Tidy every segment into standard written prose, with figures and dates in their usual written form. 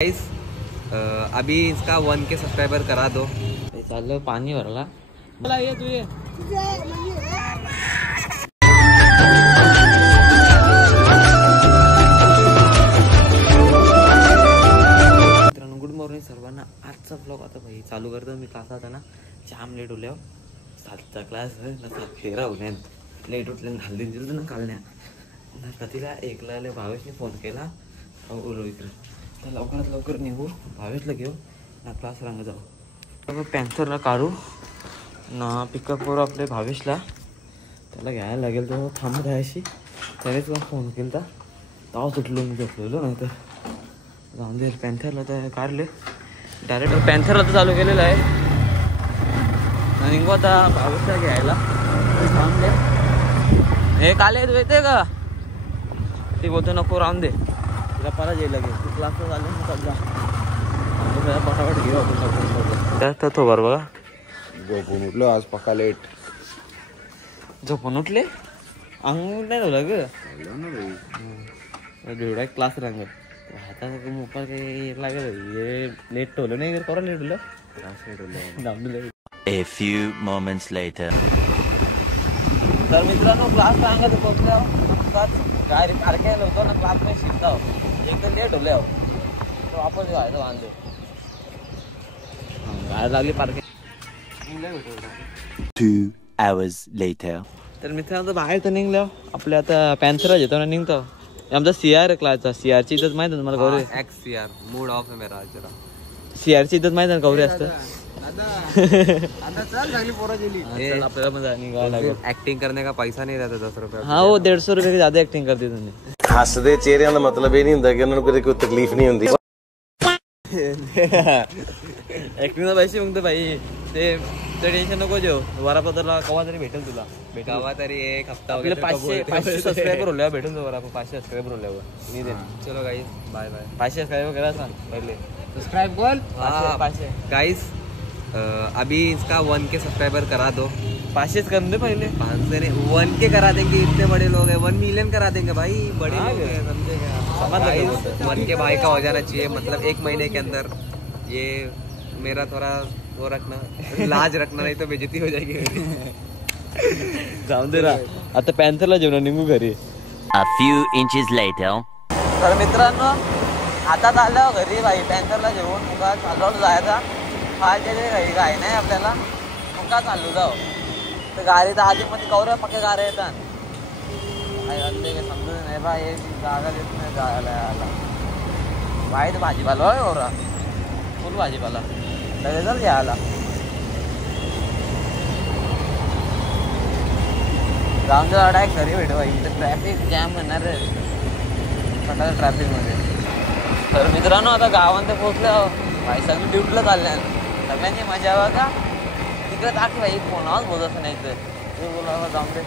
Guys अभी इसका 1K subscriber करा दो। चाललं पाणी भरला मला ये तू ये मित्रांनो गुड मॉर्निंग सर्वांना। आजचा ब्लॉग आता भाई चालू करतो मी क्लास आता ना जाम लेट उठल्या 7चा क्लास फेरा उठल्या लेट उठल्या घालून दिलं ना कालण्या कधीला एकला भावेशने फोन केला उलो इकडे तर लवकरात लवकर निघू भावेशला घेऊ ना क्लास रांग जाऊ पॅन्सरला काढू ना पिकअप करू आपले भावेशला त्याला घ्यायला लागेल तो थांबत आहे अशी त्याने तुला फोन केला तेव्हा सुटलो मी झोपलेलो नाही तर जाऊन दे पॅन्थरला तर काढले डायरेक्ट पॅन्थरला तर चालू केलेलं आहे निघू आता भावेशला घ्यायला थांबले हे काले तू येते का ते बोलतो नको राहून दे तुला परत यायला लागेल तू क्लासला चालू सध्या पटापट घेऊ आपण तो बरं बघा झोपून उठलो आज पक्का लेट झोपून उठले अंग नाही झालं ग एवढा क्लास रांग आता मोबाईल काही लागेल हे लेट ठेवलं नाही करा late होलं A few moments later. तर मित्रांनो क्लास सांगत बघल्या गाडी पार्किंग होतो ना क्लास मध्ये शिकता एकदम लेट होले तो वापस जायचं बांधले गाडी लागली पार्किंग 2 hours later. तर मित्रांनो बाहेर तर निघलो आपल्या आता पॅन्थरच येतो ना निघतो आमचा CR क्लासचा CRची इज्जत माहिती आहे तुम्हाला गौरी XCR मूड ऑफ है मेरा जरा। CRची इज्जत माहिती आहे गौरी असतं आपल्याला पण निघायला लागेल। एक्टिंग करने का पैसा नहीं रहता 10 रुपये। हाँ वो 150 रुपये की ज्यादा एक्टिंग कर दी तुमने हसदे चेहरे का मतलब ये नहीं होता कि उन्होंने कोई तकलीफ नहीं होती एक्टिंग पैसे मग भाई ते टेन्शन नको जेव वरापतला कवा तरी भेटेल तुला गावा तरी एक हफ्ता आपले 500 सबस्क्रायबर होल्या भेटून जाऊ आपण 500 सबस्क्रायबर होल्यावर मी दे चलो गाइस बाय बाय। 500 सबस्क्रायबर करा सांग पहिले सब्सक्राइब बोल 500 गाइस अभी इसका 1K सब्सक्राइबर करा दो। 500 कर दे पहले 500 नहीं 1K करा देंगे इतने बड़े लोग हैं 1 मिलियन करा देंगे भाई बड़े लोग हैं समझे 1K भाई का हो जाना चाहिए मतलब 1 महीने के अंदर। ये मेरा थोड़ा वो रखना लाज रखना नहीं तो बेइज्जती हो जाएगी जाऊन दे ना आता पॅन्थरला जेवण निघू घरी A few inches later. तर मित्रांनो आता आलं घरी भाई पॅन्थरला जेवण मुगा चालू जायचा फायचे काही गाय नाही आपल्याला मुका चालू जाऊ तर गाडी तर आधी मध्ये कवऱ्या पक्के गाड्या येतात काही समजून नाही बा हे जागा देत नाही जायला यायला बाहेर भाजीपाला होय गौरा फुल भाजीपाला लगेच घ्यायला जाऊन जर डायरेक्ट घरी भेटू भाई तर ट्रॅफिक जॅम होणार फटाफट ट्रॅफिकमध्ये तर मित्रांनो आता गावांत पोहोचलं भाई सगळी ड्युटीला चालल्या सगळ्यांची मजा हवा का तिकडे टाकी भाई कोणाच बोलत असं नाही तर ते बोलावं जाऊन दे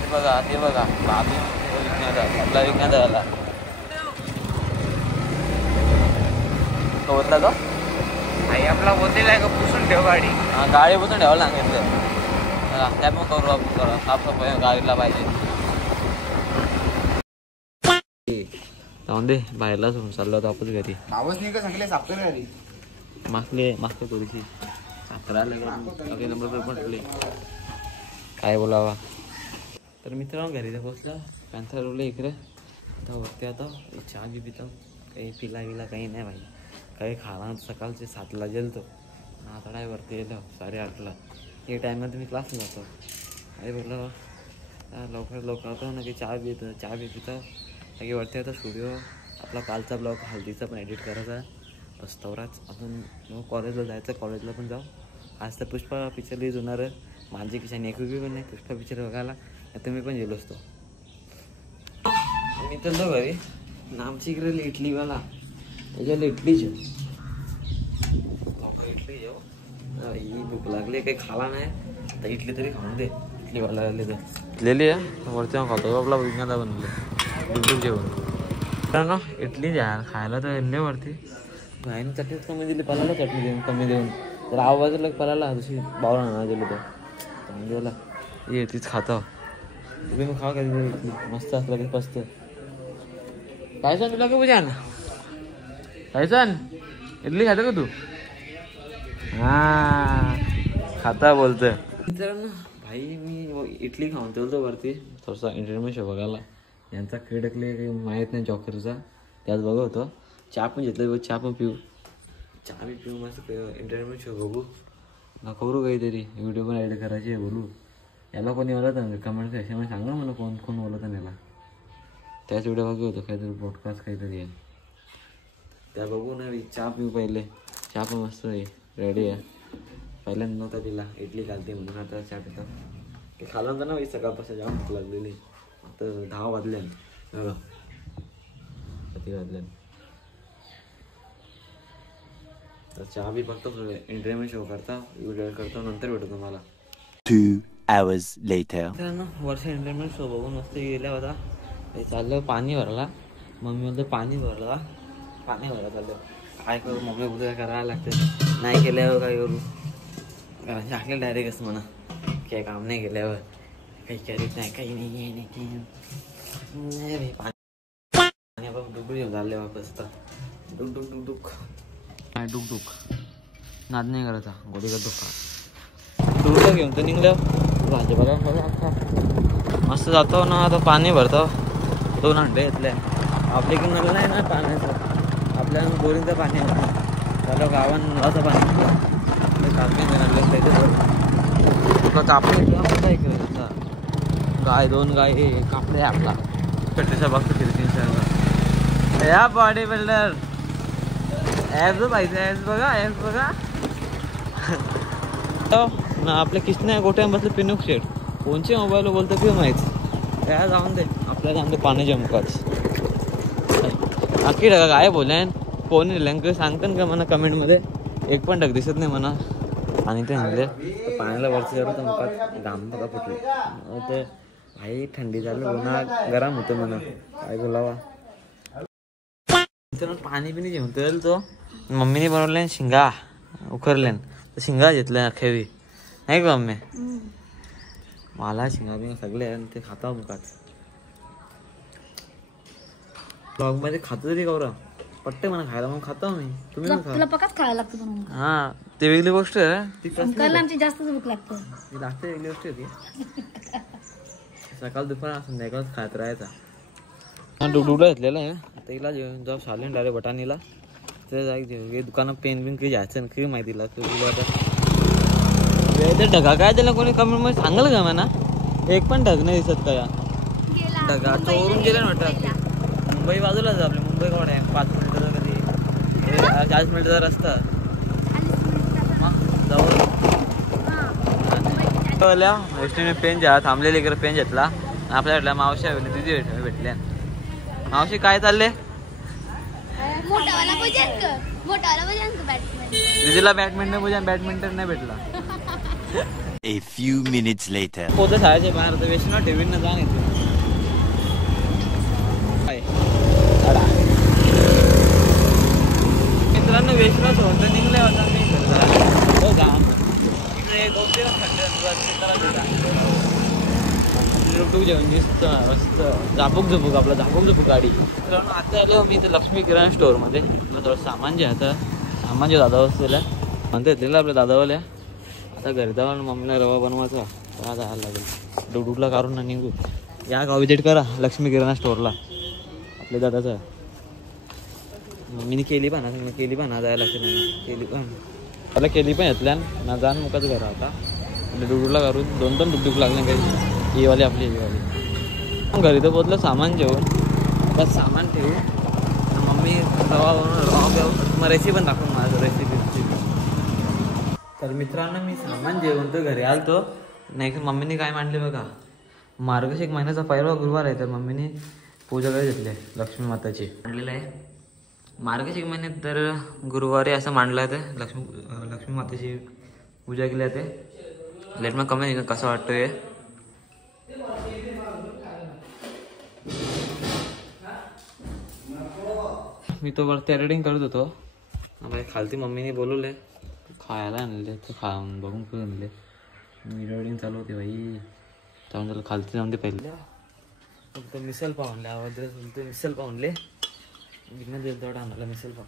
ते बघा भाभी आपला विज्ञान झाला होता का भाई आपला होतेल आहे का पुसून ठेव गाडी हां गाडी पुसून ठेवावं लागेल त्या मग करू आपण करा साफसफाई गाडीला पाहिजे जाऊन दे बाहेरला सोडून चाललो होतो आपण घरी आवाज नाही का सांगले सापकर घरी मागते थोडीशी साखरा नंबर पण ठेवले काय बोलावा तर मित्रांनो घरी तर पोचला पॅन्थर रोवले इकडे आता वरती आता चहा बी पिता काही पिला काही नाही भाई काही खाला सकाळचे 7ला गेलतो आता काय वरती येलो 8:30ला हे टायमात मी क्लासला जातो काय बोललो लवकर होतो ना की चहा बी पिता की वरती आता स्टुडिओ आपला कालचा ब्लॉग हल्दीचा पण एडिट करायचा बस तवराच आपण कॉलेजला जायचं कॉलेजला पण जाऊ आज तर पुष्पा पिक्चर रिलीज होणार माझी खिशाने एक रुपये पण नाही पुष्पा पिक्चर बघायला आता मी पण गेलो असतो मी तर जाऊ घरी आमची इकडे इडलीवाला याच्याला इडली जेव इडली जेव ही भूक लागली काही खाला नाही तर इडली तरी खाऊन दे इडलीवाला आले तर लिहिली आहे वरती खातो आपला विज्ञाना बनवले बिलकुल जेवण ना इडली द्या खायला तर येईल वरती भाईने चटणीच कमी दिली पलाला चटणी देऊन कमी देऊन तर आवाजला पलाला जशी बावला ना गेलो तर चांगला ये तीच खाता तुम्ही मग खा का मस्त असलं की मस्त काय सांगितलं का बुजा ना कायसन इडली खाता का तू? हा खाता बोलतं. मित्रांनो भाई मी इडली खाऊन ठेवतो वरती थोडासा इंटरव्ह्यू शो बघायला. यांचा खिडकले काही माहीत नाही जॉकरचा, त्याच बघा होतो. चहा पण घेतलं, चहा पण पिऊ, चहा बी पिऊ, मस्त इंटरव्ह्यू शो बघू ना, करू काहीतरी व्हिडिओ पण एडिट करायची आहे. बोलू याला कोणी बोलत नाही कमेंट सेक्शनमध्ये सांगा मला कोण कोण बोलत नाही याला. त्याच व्हिडिओ बघू होतो काहीतरी पॉडकास्ट काहीतरी आहे त्या बघू ना. चहा पिऊ पहिले, चहा पण मस्त आहे रेडी आहे. पहिल्यांदा नव्हता तिला इडली घालते म्हणून आता चहा पितो. ते खाल्लं होतं ना सकाळपासून जाम भूक लागलेली. आता 10 वाजले किती वाजले तर चहा बी बघतो, इंटरव्ह्यू शो करता, व्हिडिओ करतो, नंतर भेटतो तुम्हाला. 2 hours later. वर्ष इंटरव्ह्यू शो बघून मस्त गेल्या होता. चाललं पाणी भरला, मम्मी म्हणतो पाणी भरला, पाणी भरला चाललं. काय करू मम्मी उद्या करायला लागते, नाही केल्यावर काय करू. कारण आपल्याला डायरेक्ट असं म्हणा काय काम नाही केल्यावर काही करीत नाही, काही नाही नाही रे. पाणी आपण डुकडू घेऊन चालले वापस तर डुक डुक डुक डुक काय डुक डुक नाद नाही करायचा. गोडीचा दुखा डुकलं घेऊन तर निघलं. भाजीपाला मस्त जातो ना. आता पाणी भरतो, 2 अंडे घेतले. आपल्या की नळ नाही ना पाण्याचं, आपल्या बोरिंगचं पाणी आहे. त्याला गावात नळाचं पाणी कापले गाय 2 गाय कापले आपला कट्टीचा बघतो किती या बॉडी बिल्डर ॲप्स पाहिजे. ॲप्स बघा ना आपल्या किसने गोट्या बसले पिनुक शेट कोणचे मोबाईल बोलतो किंवा माहीत काय जाऊन दे. आपल्याला जाऊन दे पाण्याच्या मुखात अख्खी टाका काय बोलेन कोणी लिंक सांगतं का म्हणा कमेंटमध्ये. एक पण ढग दिसत नाही म्हणा. आणि ते म्हणले पाण्याला वरती जरा मुखात घाम बघा फुटले ते भाई. थंडी झालं, उन्हाळा गरम होतं म्हणा, काय बोलावा. पाणी पिणी जेवतो तो मम्मीने बनवले शिंगा उखरल्यान तर शिंगा घेतल्या खेवी नाही का मम्मी. मला शिंगा बिंगा सगळे आणि ते खाता मुखात. ब्लॉग मध्ये खातो तरी गौरव पट्टे म्हणा खायला, मग खातो मी. तुम्ही तुला पकाच खायला लागतं म्हणून. हा ते वेगळी गोष्ट आहे. ती आमची जास्तच भूक लागतं. ती लागते वेगळी गोष्ट आहे ती. सकाळ दुपार संध्याकाळच खात राहायचा. डुडूला घेतलेला आहे तिला जेवण जाऊ शालेन डायरेक्ट बटाणीला तर जाय दुकानात पेन बिन काही जायचं काही माहितीला तुला. आता ढगा काय त्याला कोणी कमेंट मध्ये सांगाल का म्हणा. एक पण ढग नाही दिसत का या ढगा चोरून गेले ना वाटतं. मुंबई बाजूलाच आपली मुंबई कोण आहे 5 मिनिटाचा कधी 40 मिनिटाचा रस्ता जवळ. वैष्णवीने पेन ज्या थांबलेले इकडे पेन घेतला आपल्या मावशी तिथे भेटल्या. मावशी काय चालले? दिदीला बॅडमिंटन नाही भेटला. A few minutes later. पोतं शाळेच्या बाहेर तर वेस्ट ना टीव्हीनं जाण येते. मित्रांनो वेस्टला सोडतं निघले होता मी हो का इकडे 2-3 खड्डे जेवण दिसत मस्त झापूक आपला झापूक गाडी. मित्रांनो आता आलो मी इथे लक्ष्मी किराणा स्टोअरमध्ये. थोडं सामान जे आता सामान जे दादा वस्तूला म्हणता येतलेलं आपल्या दादावाल्या. आता घरी जाऊन मम्मीला रवा बनवायचा तर जायला लागेल. डुडूला काढून ना निघू. या गाव व्हिजिट करा लक्ष्मी किराणा स्टोअरला आपल्या दादाचा. मम्मीने केली पण जायला लागते. केली पण मला केली पण घेतल्या ना जाण मुखाचं घर आता डुडूला करून 2 डुकडुक लागले काही. ही वाली आपली ही वाली घरी तर पोचलं सामान जेवण. आता सामान ठेवू मम्मी रवा बनवून रेसिपी पण दाखवून माझं रेसिपी. तर मित्रांनो मी सामान जेवण तर घरी आलतो नाही तर मम्मीने काय मांडले बघा. मार्गशीर्ष महिन्याचा 1वा गुरुवार आहे तर मम्मीने पूजा करायला घेतली लक्ष्मी माताची मांडलेलं आहे. मार्गशीर्ष महिन्यात तर गुरुवारी असं मांडलं आहे ते लक्ष्मी मातेची पूजा केली आहे. ते लेट मग कमेंट कसं वाटतंय. मी तो वरती एडिटिंग करत होतो. खालती मम्मीने बोलवले खायला आणले तर खाऊन बघून खूप आणले. एडिटिंग चालू होते भाई जाऊन त्याला खालती जाऊन ते पहिले फक्त मिसल पाव आणले. आवाज मिसल पाव आणले बिना तेवढा आणला मिसल पाव.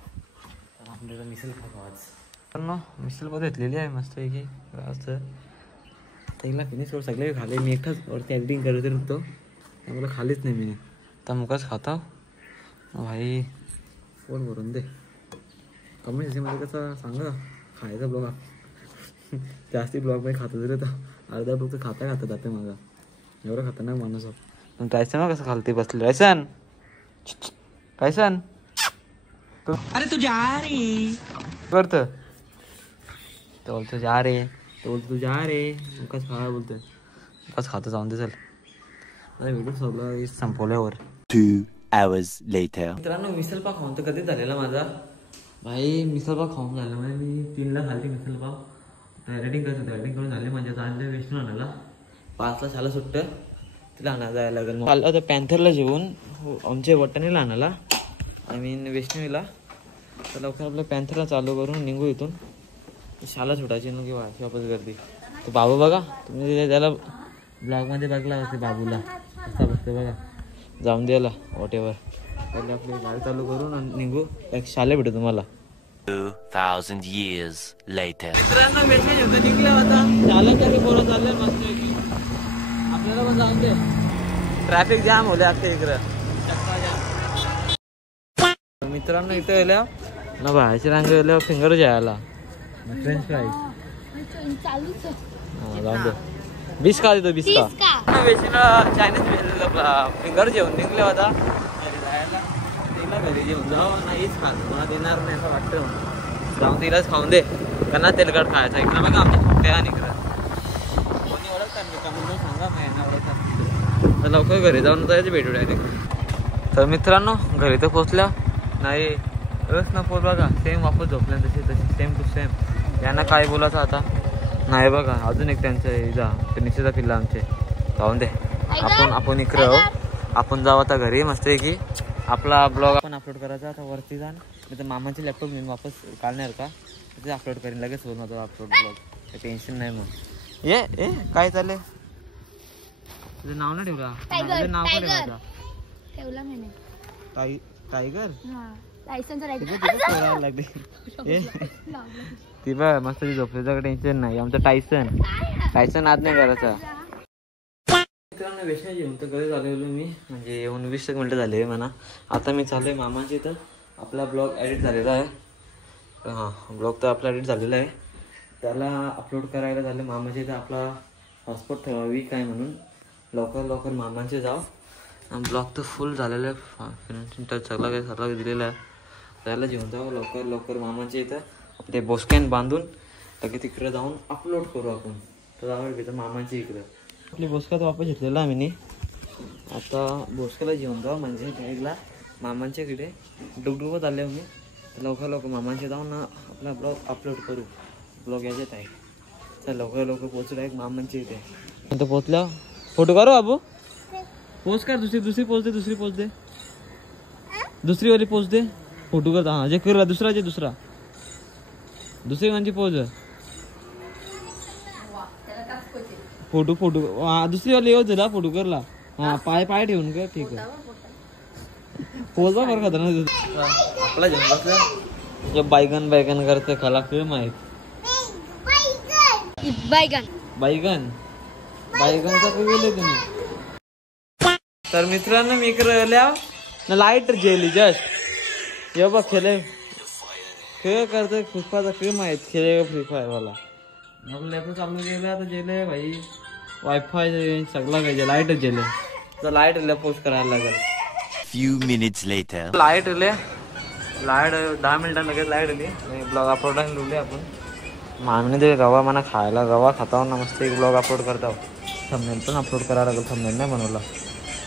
मिसल खातो आज. पण ना मिसल पण घेतलेली आहे मस्त पैकी असं त्याला फिनिश करू सगळे खाले. मी एकटाच वरती एडिटिंग करत नव्हतो त्यामुळे खालीच नाही मी. तर मुकाच खाता भाई पोट भरून दे. कमेंट सेक्शनमध्ये कसं सांगा खायचा ब्लॉग जास्ती ब्लॉग नाही खातो तरी तर अर्धा ब्लॉग तर खाता जाते माझा. एवढं खतरनाक माणूस आहे. पण टायसन ना कसं खालते बसले. टायसन टायसन अरे तू जा रे करतं तो बोलतो जा रे. तो बोलतो तू जा रे. मुकाच खा बोलतोय. मुकाच खातं जाऊन दे चल. आता व्हिडिओ सगळं संपवल्यावर 2 hours later. मित्रांनो मिसल पाव खाऊन तर कधीच झालेला माझा भाई. मिसल पाव खाऊन झालं म्हणजे मी 3ला खाल्ली मिसल पाव. तर एडिटिंग करत होतं. एडिटिंग करून झाली म्हणजे आणलं वेस्टून आणायला 5ला शाळा सुट्टं तिला आणायला जायला लागेल. मग आलं तर पॅन्थरला जेवून आमच्या वट्टाणीला आणायला आय मीन वेस्टर्नीला. तर लवकर आपलं पॅन्थरला चालू करून निघू इथून. शाळा सुटायची न किंवा वापस गर्दी. तर बाबू बघा तुम्ही त्याला ब्लॉगमध्ये बघला असेल बाबूला कसा बघतो बघा. जाऊन द्यायला वॉटेवर पहिले आपली गाडी चालू करून आणि निघू. एक शाले भेटू तुम्हाला 2000 years later. मित्रांनो मेसेज होतं निघला होता चालत तरी पोरं चाललंय मस्त पैकी. आपल्याला पण जाऊन दे. ट्रॅफिक जाम होले अख्खे इकडं चक्का जाम. मित्रांनो इथं गेल्या ना बाहेरची रांग गेल्या फिंगर जायला फ्रेंच फ्राईज जाऊन दे. 20 का देतो 20 का वेशीला चायनीज फिंगर जेवण निघले होता जायला. तिला घरी जेवून जाऊ नाहीच खात मला देणार नाही असं वाटतं. जाऊन तिलाच खाऊन दे त्यांना तेलकट खायचं. इकडं बघा आमच्या छोट्या आणि इकडं कोणी ओळखतात मी कमेंट सांगा मग यांना ओळखतात. तर लवकर घरी जाऊन जायचं भेटू डायरेक्ट. तर मित्रांनो घरी तर पोचल्या नाही रस न पोच बघा सेम वापस झोपल्या तशी सेम टू सेम. यांना काय बोलायचं आता नाही बघा अजून एक त्यांचं इजा ते निश्चितचा पिल्ला आमचे जाऊन दे. आपण इकडं आपण जाऊ आता घरी मस्त की आपला ब्लॉग आपण अपलोड करायचा. आता वरती जाण मी तर मामाचे लॅपटॉप घेऊन वापस काढणार का ते अपलोड करेन लगेच होईल माझा अपलोड ब्लॉग. काही टेन्शन नाही. मग ये काय चाललंय तुझं नाव नाही ठेवला. तुझं नाव काय ठेवायचं ठेवला मी टायगर लायसन्स लागले ती बघ मस्त झोपल्याचं टेन्शन नाही. आमचं टायसन आज नाही करायचा. मित्रांनो वैष्णव जेवण तर कधी झालेलो मी म्हणजे येऊन 20 मिनटं झाले म्हणा. आता मी चालू आहे मामाची. तर आपला ब्लॉग एडिट झालेला आहे. हां ब्लॉग तर आपला एडिट झालेला आहे. त्याला अपलोड करायला झालं मामाचे. तर आपला हॉटस्पॉट ठेवा वीक आहे म्हणून लवकर मामाचे जाऊ. ब्लॉग तर फुल झालेला आहे. सगळं दिलेलं आहे. त्याला जेवण जाऊ लवकर मामाचे इथं ते बोस्कॅन बांधून तर तिकडे जाऊन अपलोड करू आपण. तर जाऊ मामाची इकडं आपली बोस्का तर वापस घेतलेला आम्ही. आता बोस्काला जेवण जाऊ म्हणजे बॅगला मामांच्या इकडे डुकडुकत आले आम्ही. लवकर मामांचे जाऊन ना आपला ब्लॉग अपलोड करू. ब्लॉग याच्यात आहे. तर लवकर पोचू एक मामांच्या इथे. नंतर पोचल्या फोटो काढू बाबू. पोच कर दुसरी पोच दे. दुसरी वाली पोच दे. फोटो कर. हां जे कर दुसरा दुसरी म्हणजे पोच फोटो हां दुसरी वाली येऊ दिला फोटो करला. हां पाय ठेवून कर ठीक आहे. पोच बा बरं खतरनाक आपला जन्म बायगन करते खाला काय माहित. बायगनचा काय गेले तुम्ही. तर मित्रांनो मी इकडे लाईट जेली जस्ट ये बघ खेळ करतोय फुटपाचा खेळ माहित खेळ फ्री फायर वाला. मग लॅपटॉप चालू गेलं आता जेले भाई वायफाय सगळं काही लाईटच जेले. तर लाईट पोस्ट करायला लागेल. Few minutes later. लाईट 10 मिनिटां लगेच लाईट आली. ब्लॉग अपलोड लिहिले आपण मामीने ते रवा म्हणा खायला रवा खाता ना मस्त एक ब्लॉग अपलोड करता. थंबनेल पण अपलोड करायला लागेल. थंबनेल नाही बनवला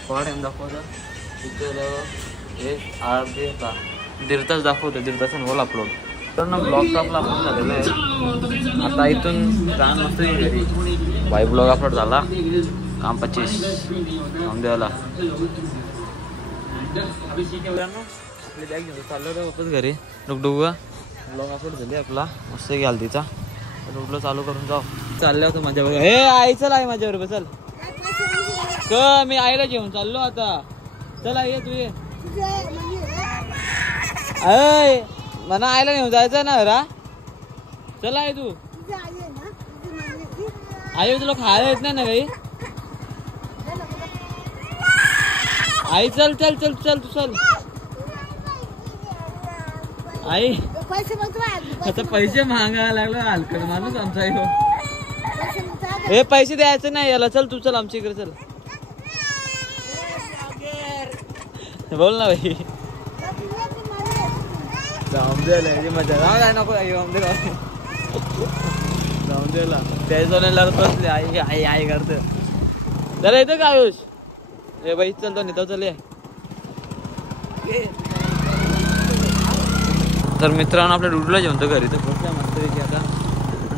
थोडा टाइम दाखवतो. हे अर्धा 1.5 तास दाखवतो. 1.5 तासानं होल अपलोड. तर ना ब्लॉग तर आपला अपलोड झालेला आहे. आता इथून जाण मस्त घरी बाई ब्लॉग अपलोड झाला. काम 25 जाऊन द्यायला आपली बॅग घेऊन चाललो रे वापस घरी. डुकडुगा ब्लॉग अपलोड झाली आपला मस्त घ्याल तिचा. रोडला चालू करून जाऊ. चाललं होतं माझ्याबरोबर. हे आई चल आहे माझ्याबरोबर चल. मी आईला जेवण चाललो आता. चल ये तू ये. मना आईला नेऊन जायचं ना रा. चल आई तू. आई तुला खायला येत नाही ना काही. आई चल चल चल चल तू चल. आई आता पैसे मागायला लागला हलकट माणूस आमचा आई. हे पैसे द्यायचं नाही याला. चल तू चल आमच्या इकडे चल. बोल ना भाई. जाऊन द्यायला मजा जाऊ नको जाऊन द्यायला त्याच्या लढत बसले. आई आई आई करत जरा येतं का आयुष. हे बाई चल तो नेता चल. तर मित्रांनो आपल्या डुडूला जेवतो घरी. तर बसल्या मस्त आता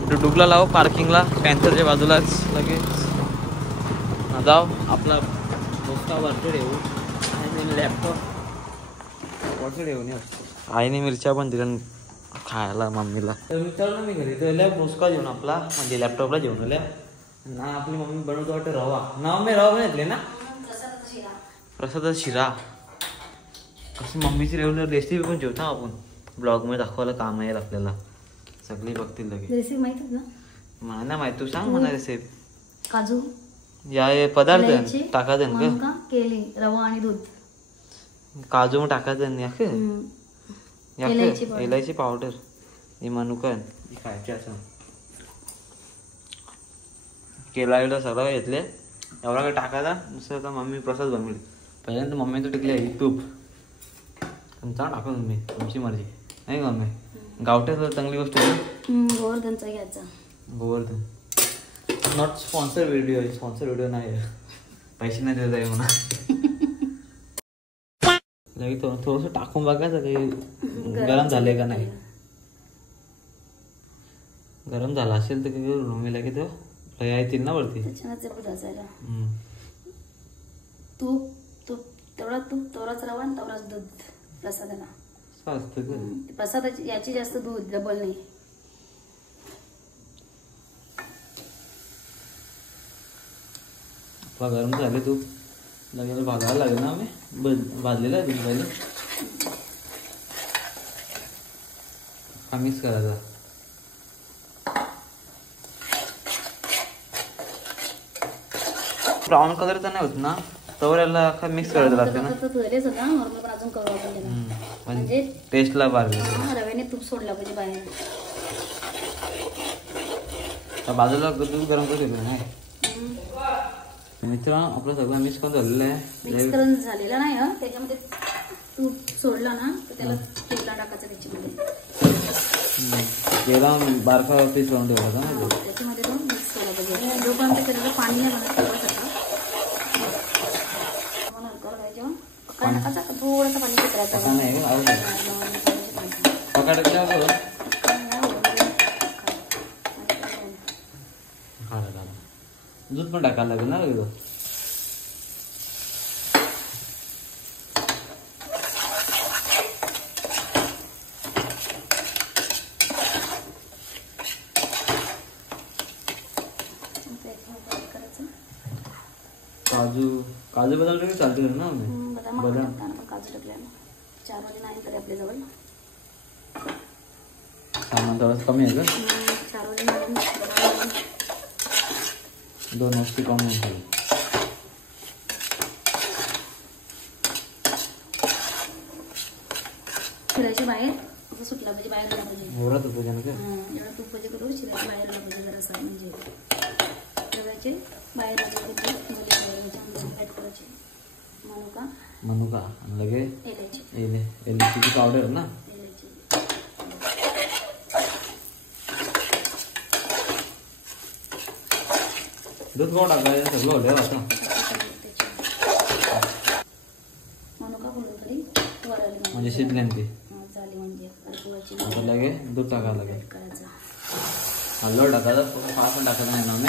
डुडूला लाव पार्किंगला पॅन्थरच्या बाजूलाच. लगेच जाऊ आपला डोका वरती ठेवू आणि लॅपटॉप वरती ठेवून येऊ. आईने मिरच्या पण दिल्या खायला मम्मीला. तर मित्रांनो मी घरी तर डोसका जेवण आपला म्हणजे लॅपटॉपला जेवण आल्या ना. आपली मम्मी बनवतो वाटतं रवा. ना मम्मी रवा बनवले ना. प्रसादाचा शिरा. कशी मम्मीची रेसिपी पण जेवता आपण ब्लॉग मध्ये दाखवायला काम येईल आपल्याला. सगळी बघतील लगेच. रेसिपी माहित ना. मला नाही माहित. तू सांग मला रेसिपी. काजू या पदार्थ टाकायचं का. केली रवा आणि दूध. काजू टाकायचं इलायची पावडर. हे मनुका खायचे असं केला सगळं घेतले. एवढा काही टाकायचा नुसतं. आता मम्मी प्रसाद बनवली. पहिल्यांदा मम्मी तर टिकले तूप. तुमचा टाकून तुम्ही तुमची मर्जी नाही मम्मी. गावठ्यात चांगली गोष्ट आहे. गोवर्धनचा घ्यायचा. Govardhan not sponsor video. Sponsor video नाही. पैसे नाही देत आहे म्हणा. थोडस टाकून बघायचं काही गरम झाले का नाही. गरम झाला असेल तर काही रूमीला की तो येतील ना वरती. तूप तूप तेवढा तूप तेवढाच रवा आणि तेवढाच दूध प्रसादाला. प्रसादाची याची जास्त दूध डबल नाही. गरम झाले तूप लगेच भाजायला लागेल ना. आम्ही भाजलेला आहे दूध पहिले. मिक्स करायचा. ब्राऊन कलरचा नाही होत ना तवर याला मिक्स करायचं लागतं ना. नॉर्मल पण अजून करू आपण म्हणजे टेस्टला बाहेर रव्याने तूप सोडला पाहिजे बाहेर. बाजूला दूध गरम करून नाही. मित्र आपलं सगळं मिक्स करून झालेलं आहे. मिक्स करून झालेलं नाही. त्याच्यामध्ये तूप सोडला ना तर त्याला केला टाकायचा त्याच्यामध्ये. केला बारका पीस करून ठेवायचा ना त्याच्यामध्ये तो मिक्स केला पाहिजे. जोपर्यंत त्याला पाणी नाही बनत तेव्हा टाकायचा. थोडंसं पाणी फिरवायचं. दूध पण टाकायला लागेल ना. काजू काजू बदाम टाकले चालते ना. बदाम काजू टाकले 4 वाजे नाही तरी आपल्या जवळ सामान थोडंसं कमी आहे का. 4 वाजे 2 वस्ती कमी होईल. शिरायच्या बाहेर असं सुटला पाहिजे. बाहेर आला पाहिजे. एवढा तूप का एवढा तूप पाहिजे करून शिरायच्या बाहेर आला पाहिजे. जरासा म्हणजे रव्याचे बाहेर आले ऍड करायचे. मनुका लगे इलायची पावडर ना. दूध गोड टाकायचं सगळं होतं आता. म्हणजे शिजले ते आता लगे दूध टाकायला लागेल. हलवा टाकायचा. फार पण टाकायचं नाही ना मी.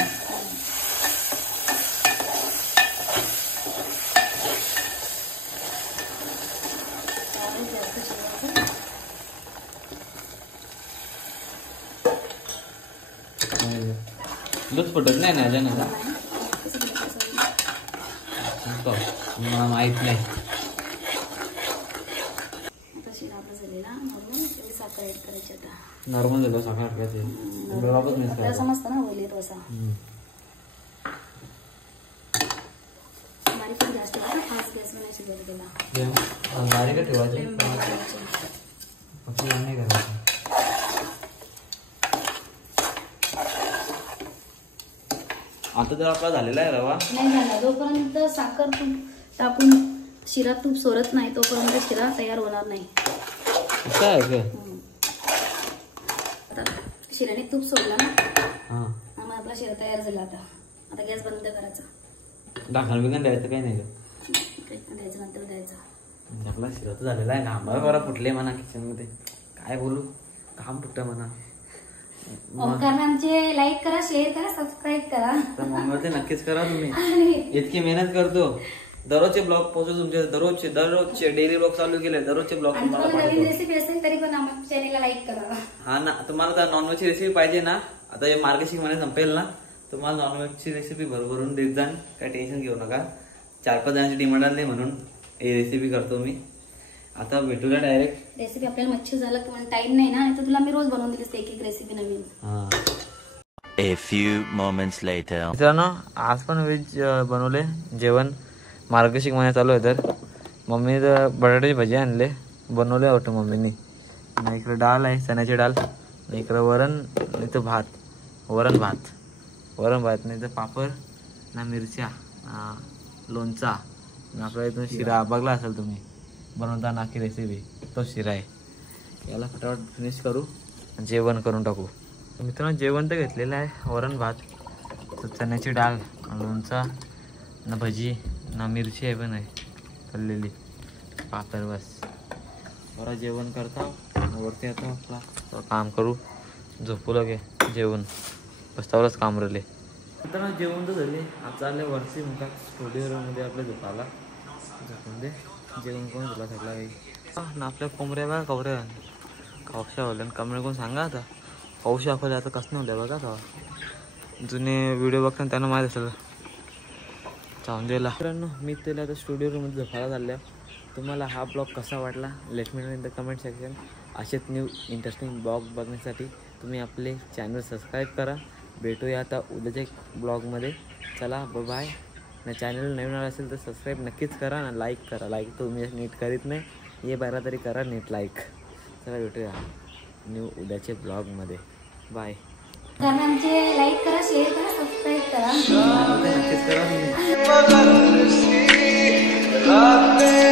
दूध फुटत नाही ना याच्यानं. मला माहित नाही. आता नॉर्मल झालं साखर टाकायचे वापस मिक्स आपल्याला समजतं ना ओली डोसा बारीक पण जास्त आहे ना फास्ट गॅस बनायची बरं त्याला बारीक ठेवायचे फ्लेम बंद करायची फक्त नाही करायचं आता तर आपला झालेला आहे रवा नाही झाला जोपर्यंत साखर तूप टाकून शिरा तूप सोडत नाही तोपर्यंत शिरा तयार होणार नाही असं आहे का आता शिऱ्याने तूप सोडला ना हां मग आपला शिरा तयार झाला आता गॅस बंद करायचा ढाकण बिकण द्यायचं काही नाही का द्यायचं नंतर द्यायचं आपला शिरा तर झालेला आहे ना आंबा बरा फुटले म्हणा किचनमध्ये काय बोलू काम फुटतं म्हणा ओंकारनामचे लाईक करा शेअर करा सबस्क्राईब करा तर मम्मी नक्कीच करा तुम्ही इतकी मेहनत करतो दररोजचे ब्लॉग पोहोचतो तुमचे दररोजचे डेली ब्लॉग चालू केले दररोजचे ब्लॉग आणि तुम्हाला नवीन रेसिपी असेल तरी पण आमच्या चॅनेलला लाईक करा हा ना तुम्हाला तर नॉनव्हेजची रेसिपी पाहिजे ना आता हे मार्गशीर्ष महिना संपेल ना तुम्हाला नॉनव्हेजची रेसिपी भरभरून देत जाण काय टेन्शन घेऊ नका 4-5 जणांची डिमांड आली म्हणून ही रेसिपी करतो मी आता भेटूया डायरेक्ट रेसिपी आपल्याला मच्छी झालं किंवा टाइम नाही ना तर तुला मी रोज बनवून दिलीस एक recipe Naveen A few moments later. मित्रांनो आज पण व्हेज बनवले जेवण मार्गशीर्ष महिना चालू आहे तर मम्मी तर बटाट्याची भाजी आणले बनवले वाटतं मम्मीनी आणि इकडे डाळ आहे चण्याची डाळ आणि इकडं वरण नाही तर वरण भात नाही तर पापड ना मिरच्या लोणचा आणि आपल्या इथून शिरा बघला असेल तुम्ही बनवता नाकी रेसिपी तो शिरा आहे याला फटाफट फिनिश करू जेवण करून टाकू मित्रांनो जेवण तर घेतलेलं आहे वरण भात चण्याची डाळ लोणचा ना भजी ना मिरची आहे पण आहे तळलेली पापड बस बरं जेवण करता वरती आता आपला काम करू झोपू लगे जेवण बसतावरच काम राहिले मित्रांनो जेवण तर झाले आता चालले वरती मुका स्टुडिओमध्ये आपल्या झोपाला झोपून दे जेवण कोण झाला सगळा काही ना आपल्या कोंबड्या बघा कवऱ्या खाऊशा होल्या कमळे कोण सांगा आता पाऊस दाखवले आता कसं नाही होत्या बघा का जुने व्हिडिओ बघताना त्यांना माहीत असेल चावून द्यायला मित्रांनो मी त्याला आता स्टुडिओ रूममध्ये झोपायला चालल्या तुम्हाला हा ब्लॉग कसा वाटला let me know in the comment section असेच न्यू इंटरेस्टिंग ब्लॉग बघण्यासाठी तुम्ही आपले चॅनल सबस्क्राईब करा भेटूया आता उद्याच्या ब्लॉगमध्ये चला बाय ना चॅनल नवीन आला असेल तर सबस्क्राईब नक्कीच करा ना लाईक करा लाईक तुम्ही नीट करीत नाही ये बारा तरी करा नीट लाईक चला भेटूया न्यू उद्याचे ब्लॉगमध्ये बाय कारण आमचे लाईक करा शेअर करा सबस्क्राईब करा नक्कीच करा तुम्ही